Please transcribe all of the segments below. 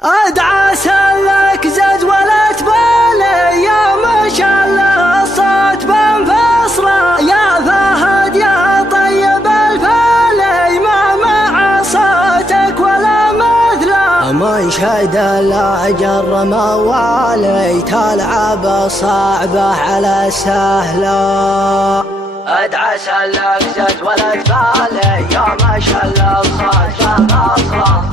ادعس لك زاد ولا تبالي يا ما شاء الله الصوت بنفصله يا فهد يا طيب الفالي ما مع صوتك ولا مثله من شهد الاجر موالي تلعب صعبه على سهله ادعس لك زاد ولا تبالي يا ما شاء الله الصوت بنفصله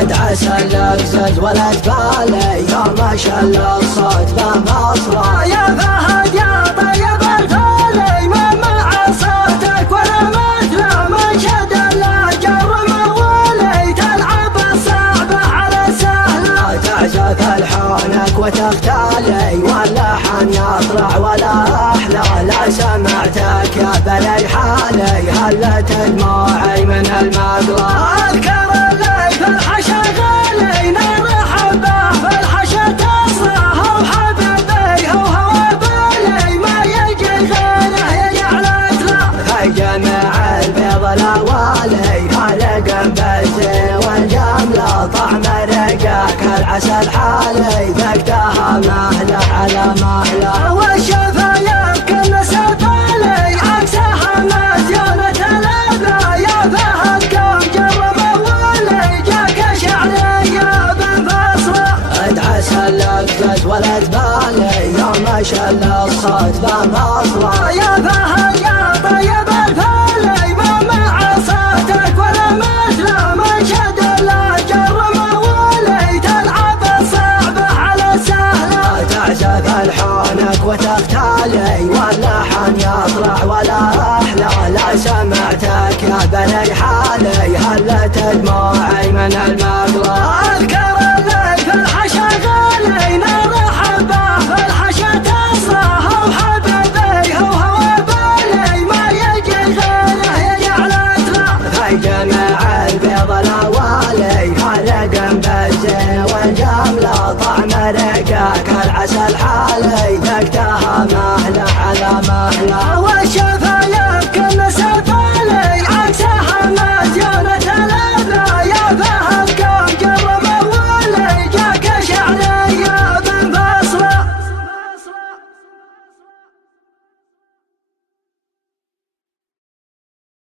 ادعس لك زاد ولا تبالي يا ما شاء الله الصوت بمصره يا فهد يا طيب الفالي ما مع صوتك ولا مثله من شد الاجر موالي تلعب الصعبه على سهله تعزف الحونك وتختالي واللحن يطلع ولا احلى لا سمعتك يا بلي حالي هلت دموعي من المقلى اذكر اللي في الحشا غالي نار حبه في الحشا تصرخ وحبيبي هو بالي ما يجي غيره يجعلك له في جميع البيض الاوالي خالق بالزين والجمله طعم رقاك العسل حالي ذقتها مهله على مهله والشفايف كل سفالي عكسها مزيانه الابا يا فهد كم جرب اولي جاك شعريه بنفصله ادعس لك زاد ولا تبالي يا ما شاء الله الصوت بمصره يا فهد يا طيب الفالي ما مع صوتك ولا مثله من شد الاجر موالي تلعب الصعبه على سهله تعزف الحونك وتختالي واللحن يطلع ولا احلى لا سمعتك يا بني حالي هلت دموعي من